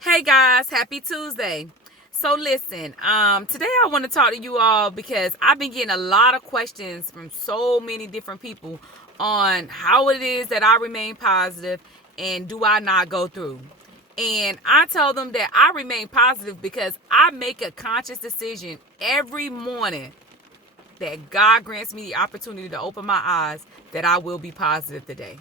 Hey guys, happy Tuesday. So listen, today I want to talk to you all because I've been getting a lot of questions from so many different people on how it is that I remain positive and do I not go through. And I tell them that I remain positive because I make a conscious decision every morning that God grants me the opportunity to open my eyes that I will be positive today.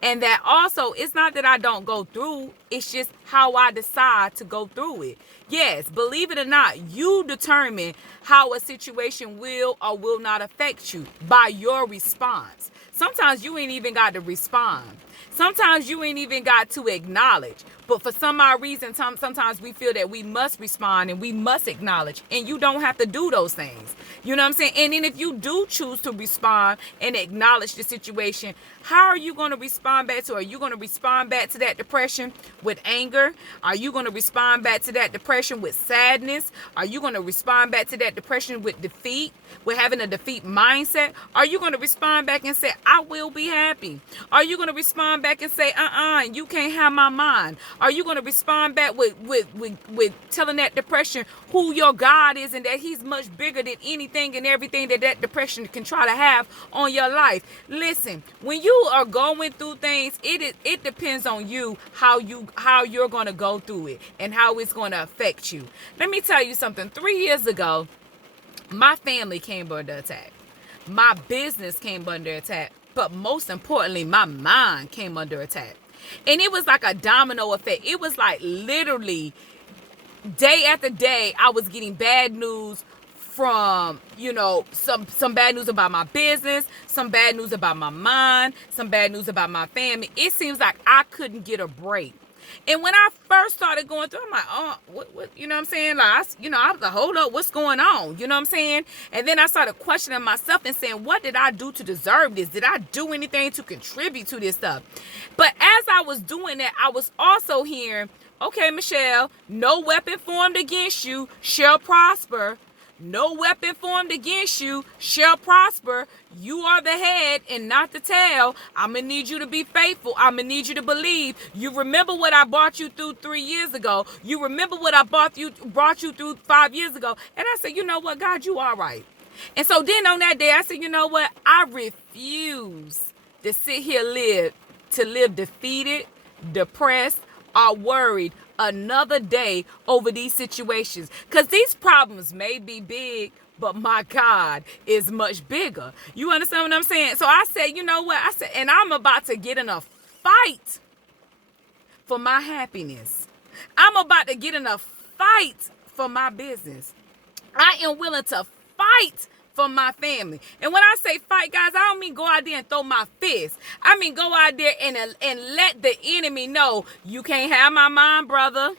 And that also, it's not that I don't go through, it's just how I decide to go through it. Yes, believe it or not, you determine how a situation will or will not affect you by your response. Sometimes you ain't even got to respond. Sometimes you ain't even got to acknowledge. But for some odd reason, sometimes we feel that we must respond and we must acknowledge. And you don't have to do those things. You know what I'm saying? And then if you do choose to respond and acknowledge the situation, how are you going to respond back to it? Are you going to respond back to that depression with anger? Are you going to respond back to that depression with sadness? Are you going to respond back to that depression with defeat, with having a defeat mindset? Are you going to respond back and say, I will be happy? Are you going to respond back and say, you can't have my mind? Are you going to respond back with telling that depression who your God is and that he's much bigger than anything and everything that depression can try to have on your life? Listen, when you are going through things, it depends on you how you're going to go through it and how it's going to affect you. Let me tell you something. 3 years ago, my family came under attack. My business came under attack. But most importantly, my mind came under attack. And it was like a domino effect. It was like literally day after day, I was getting bad news from, some bad news about my business, some bad news about my mind, some bad news about my family. It seems like I couldn't get a break. And when I first started going through, I'm like, oh, what, you know what I'm saying? Like, I was like, hold up, what's going on? You know what I'm saying? And then I started questioning myself and saying, what did I do to deserve this? Did I do anything to contribute to this stuff? But as I was doing that, I was also hearing, okay, Michelle, no weapon formed against you shall prosper. No weapon formed against you shall prosper. You are the head and not the tail. I'm going to need you to be faithful. I'm going to need you to believe. You remember what I brought you through 3 years ago. You remember what I brought you through 5 years ago. And I said, you know what, God, you are right. And so then on that day, I said, you know what, I refuse to sit here live defeated, depressed, or worried another day over these situations, because these problems may be big, but my God is much bigger. You understand what I'm saying? So I said, you know what? I said, and I'm about to get in a fight for my happiness. I'm about to get in a fight for my business. I am willing to fight for my family. And when I say fight, guys, I don't mean go out there and throw my fist. I mean go out there and let the enemy know, you can't have my mind, brother.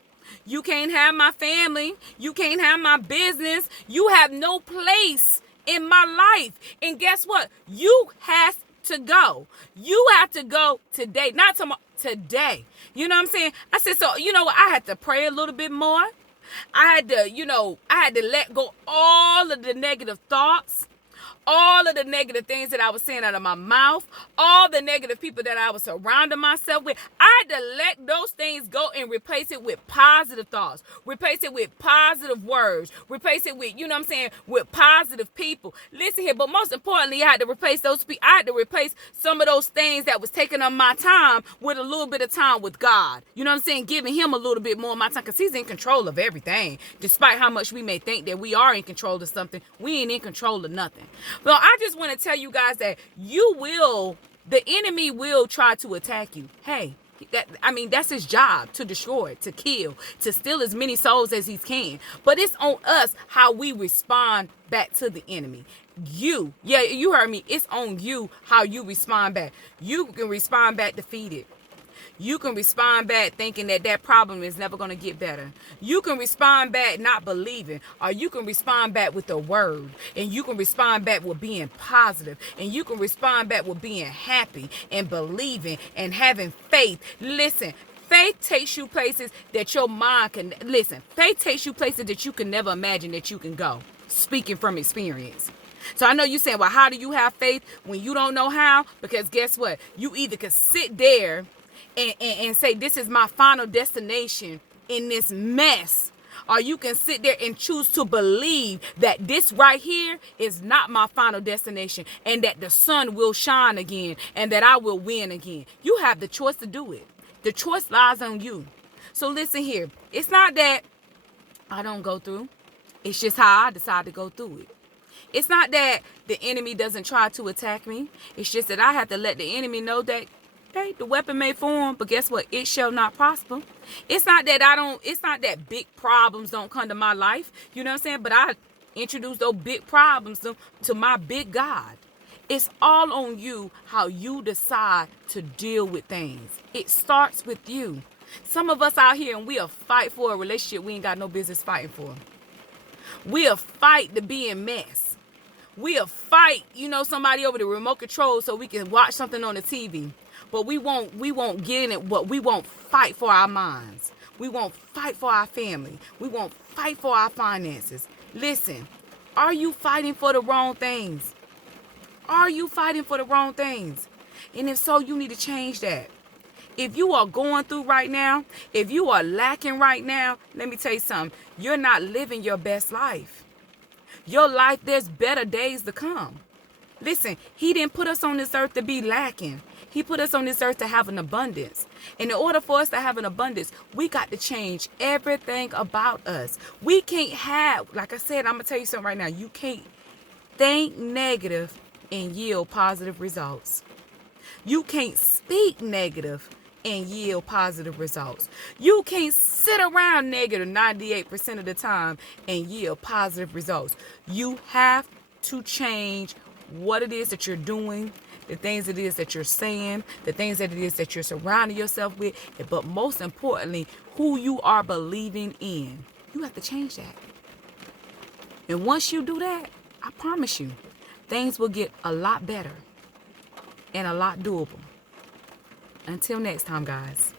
You can't have my family. You can't have my business. You have no place in my life. And guess what? You have to go. You have to go today, not tomorrow, today. You know what I'm saying? I said, so, you know what? I had to pray a little bit more. I had to let go all of the negative thoughts, all of the negative things that I was saying out of my mouth, all the negative people that I was surrounding myself with. I had to let those things go and replace it with positive thoughts, replace it with positive words, replace it with, with positive people. Listen here, but most importantly, I had to replace some of those things that was taking up my time with a little bit of time with God. You know what I'm saying? Giving him a little bit more of my time, because he's in control of everything. Despite how much we may think that we are in control of something, we ain't in control of nothing. Well, I just want to tell you guys that the enemy will try to attack you. Hey, that's his job, to destroy, to kill, to steal as many souls as he can. But it's on us how we respond back to the enemy. You heard me. It's on you how you respond back. You can respond back defeated. You can respond back thinking that problem is never going to get better. You can respond back not believing, or you can respond back with the word, and you can respond back with being positive, and you can respond back with being happy and believing and having faith. Listen, faith takes you places that your mind can, faith takes you places that you can never imagine that you can go, speaking from experience. So I know you're saying, well, how do you have faith when you don't know how? Because guess what? You either can sit there and say, this is my final destination, in this mess, or you can sit there and choose to believe that this right here is not my final destination, and that the sun will shine again, and that I will win again. You have the choice to do it. The choice lies on you. So listen here. It's not that I don't go through. It's just how I decide to go through it. It's not that the enemy doesn't try to attack me. It's just that I have to let the enemy know that, hey, the weapon may form, but guess what? It shall not prosper. It's not that big problems don't come to my life. You know what I'm saying? But I introduce those big problems to my big God. It's all on you how you decide to deal with things. It starts with you. Some of us out here and we'll fight for a relationship we ain't got no business fighting for. We'll fight to be in mess. We'll fight, somebody over the remote control so we can watch something on the TV. But we won't get in it, but we won't fight for our minds. We won't fight for our family. We won't fight for our finances. Listen, are you fighting for the wrong things? Are you fighting for the wrong things? And if so, you need to change that. If you are going through right now, if you are lacking right now, let me tell you something. You're not living your best life. Your life, there's better days to come. Listen, he didn't put us on this earth to be lacking. He put us on this earth to have an abundance. And in order for us to have an abundance, we got to change everything about us. We can't have, like I said, I'm going to tell you something right now. You can't think negative and yield positive results. You can't speak negative and yield positive results. You can't sit around negative 98% of the time and yield positive results. You have to change what it is that you're doing, the things it is that you're saying, the things that it is that you're surrounding yourself with, but most importantly, who you are believing in. You have to change that. And once you do that, I promise you, things will get a lot better and a lot doable. Until next time, guys.